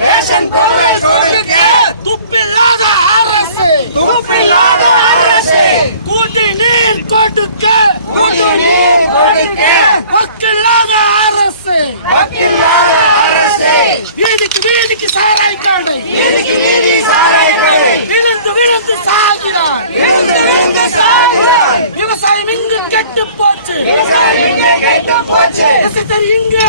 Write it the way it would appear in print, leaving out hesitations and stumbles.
Ration பொருளை கொடுக்க துப்பில்லாத அரசு குடிநீர் கொடுக்க வக்கில்லாத அரசு வீதிக்கு சாராய் கடை விழுந்து சாகிறார். விவசாயம் இங்கு கெட்டு போச்சு. இங்கு